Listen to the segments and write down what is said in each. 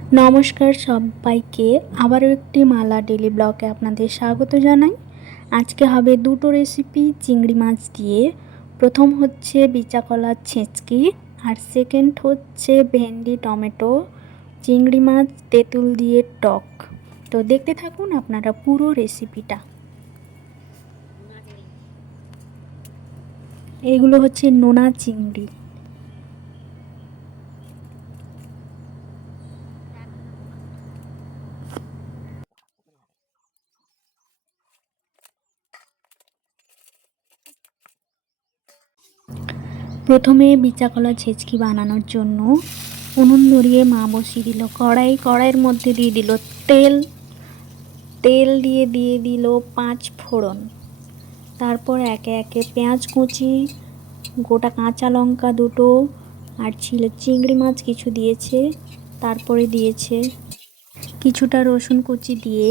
নমস্কার সবাইকে, আবারও একটি মালা ডেলি ব্লগে আপনাদের স্বাগত জানাই। আজকে হবে দুটো রেসিপি চিংড়ি মাছ দিয়ে। প্রথম হচ্ছে বিচা কলার ছেঁচকি, আর সেকেন্ড হচ্ছে ভেন্ডি টমেটো চিংড়ি মাছ তেঁতুল দিয়ে টক। তো দেখতে থাকুন আপনারা পুরো রেসিপিটা। এগুলো হচ্ছে নোনা চিংড়ি। প্রথমে বিচা কলা ছেঁচকি বানানোর জন্য উনুন ধরিয়ে মা বসিয়ে দিল কড়াইয়ের মধ্যে দিয়ে দিল তেল দিয়ে দিল 5 ফোড়ন। তারপর একে একে পেঁয়াজ কুচি, গোটা কাঁচা লঙ্কা দুটো, আর ছিল চিংড়ি মাছ কিছু দিয়েছে। তারপরে দিয়েছে কিছুটা রসুন কুচি দিয়ে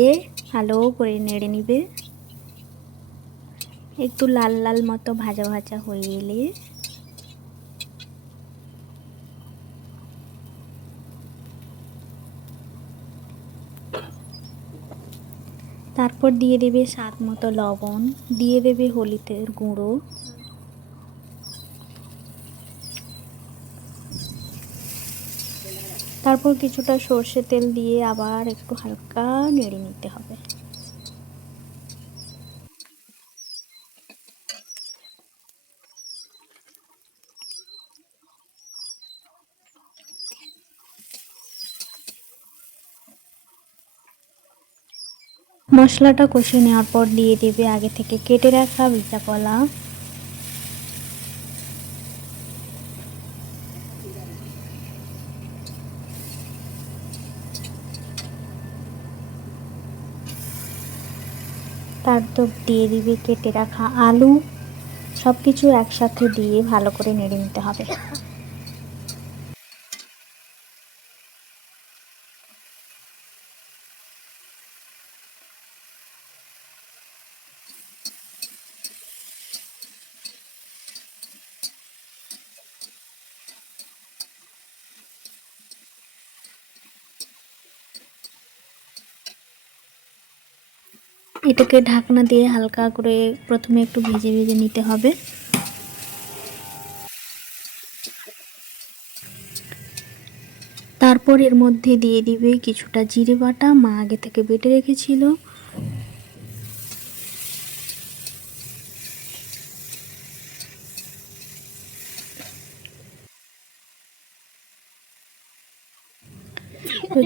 ভালো করে নেড়ে নিবে। একটু লাল লাল মতো ভাজা ভাজা হয়ে এলে তারপর দিয়ে দেবে স্বাদ মতো লবণ, দিয়ে দেবে হলুদের গুঁড়ো, তারপর কিছুটা সর্ষে তেল দিয়ে আবার একটু হালকা নেড়ে নিতে হবে। মশলাটা কষিয়ে নেওয়ার পর দিয়ে দেবে আগে থেকে কেটে রাখা বিচা কলা, তারপর দিয়ে দিবে কেটে রাখা আলু। সব কিছু একসাথে দিয়ে ভালো করে নেড়ে নিতে হবে। এটাকে ঢাকনা দিয়ে হালকা করে প্রথমে একটু ভেজে ভেজে নিতে হবে। তারপর এর মধ্যে দিয়ে দিবে কিছুটা জিরে বাটা, মা আগে থেকে বেটে রেখেছিল।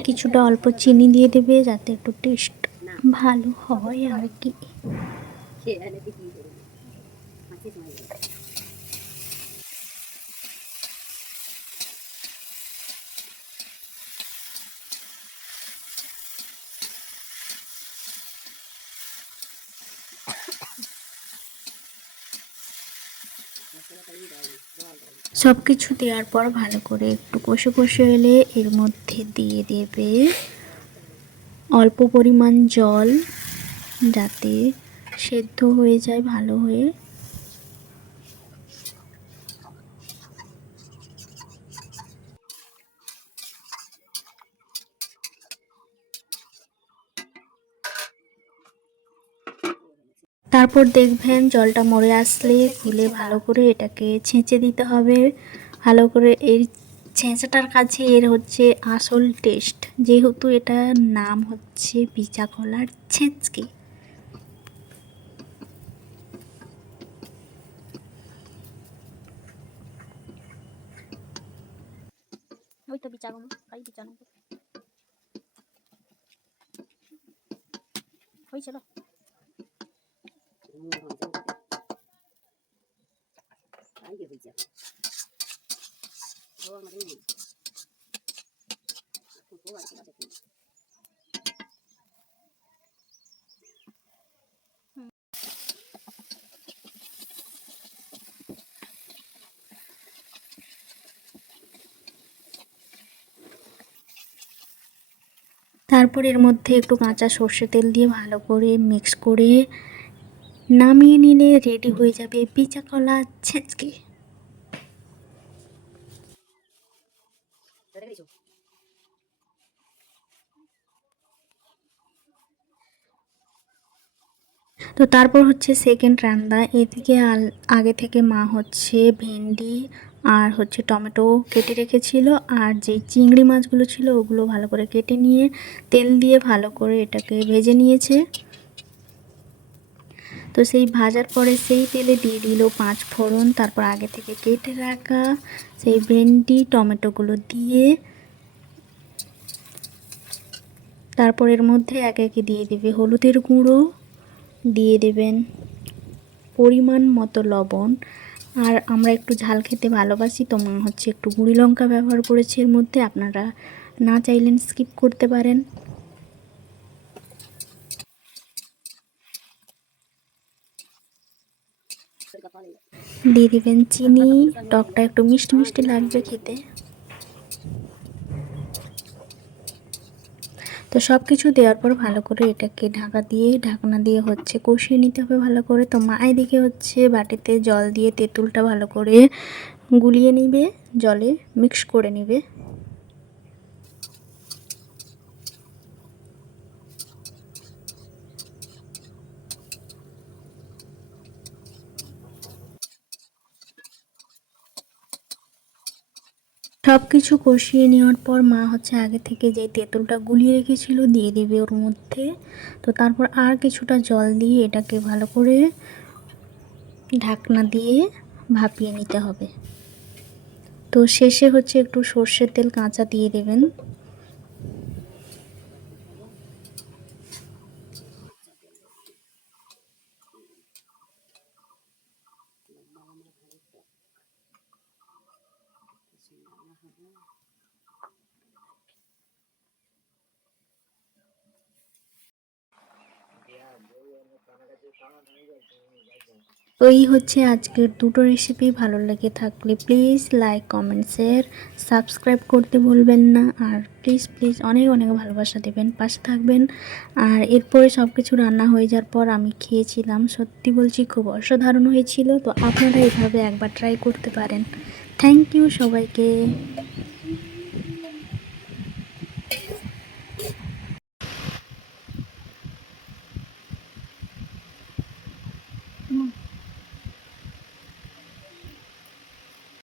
কিছুটা অল্প চিনি দিয়ে দেবে যাতে একটু টেস্ট ভালো হয় আর কি। সব কিছু দেওয়ার পর ভালো করে একটু কষে কষে এলে এর মধ্যে দিয়ে দেবে অল্প পরিমাণ জল, যাতে সেদ্ধ হয়ে যায় ভালো হয়ে। তারপর দেখবেন জলটা মরে আসলে খুলে ভালো করে এটাকে ছেঁচে দিতে হবে ভালো করে। এই ছেঁচাটার কাছে এর হচ্ছে আসল টেস্ট, যেহেতু এটার নাম হচ্ছে বিচা কলার ছেঁচকি। ওই তো বিচা হয়েছিল। তারপর এর মধ্যে একটু কাঁচা সর্ষে তেল দিয়ে ভালো করে মিক্স করে নামিয়ে নিলে রেডি হয়ে যাবে বিচা কলা ছেঁচকি। তো তারপর হচ্ছে সেকেন্ড রান্না। এদিকে আগে থেকে মা হচ্ছে ভেন্ডি আর হচ্ছে টমেটো কেটে রেখেছিল, আর যে চিংড়ি মাছগুলো ছিল ওগুলো ভালো করে কেটে নিয়ে তেল দিয়ে ভালো করে এটাকে ভেজে নিয়েছে। তো সেই ভাজার পরে সেই তেলে দিয়ে দিল 5 ফোড়ন, তারপর আগে থেকে কেটে রাখা সেই ভেন্ডি টমেটোগুলো দিয়ে তারপর এর মধ্যে একে একে দিয়ে দেবে হলুদের গুঁড়ো, দিয়ে দেবেন পরিমাণ মতো লবণ। আর আমরা একটু ঝাল খেতে ভালোবাসি, তো মা হচ্ছে একটু গুঁড়ি লঙ্কা ব্যবহার করেছে এর মধ্যে, আপনারা না চাইলেন স্কিপ করতে পারেন। দিয়ে দিবেন চিনি, টকটা একটু মিষ্টি মিষ্টি লাগবে খেতে। তো সব কিছু দেওয়ার পর ভালো করে এটাকে ঢাকনা দিয়ে হচ্ছে কষিয়ে নিতে হবে ভালো করে। তো মা এদিকে হচ্ছে বাটিতে জল দিয়ে তেঁতুলটা ভালো করে গুলিয়ে নিবে, জলে মিক্স করে নিবে। সব কিছু কষিয়ে নেওয়ার পর মা হচ্ছে আগে থেকে যে তেঁতুলটা গুলিয়ে রেখেছিল দিয়ে দিবে ওর মধ্যে। তো তারপর আর কিছুটা জল দিয়ে এটাকে ভালো করে ঢাকনা দিয়ে ভাপিয়ে নিতে হবে। তো শেষে হচ্ছে একটু সর্ষের তেল কাঁচা দিয়ে দেবেন। তো এই হচ্ছে আজকের দুটো রেসিপি। ভালো লেগে থাকলে please like comment share subscribe করতে ভুলবেন না। আর প্লিজ প্লিজ অনেক অনেক ভালোবাসা দেবেন, পাশে থাকবেন। আর এরপরে সব কিছু রান্না হয়ে যাওয়ার পর আমি খেয়েছিলাম, সত্যি বলছি খুব অসাধারণ হয়েছিল। তো আপনারা এভাবে একবার ট্রাই করতে পারেন। থ্যাংক ইউ সবাইকে।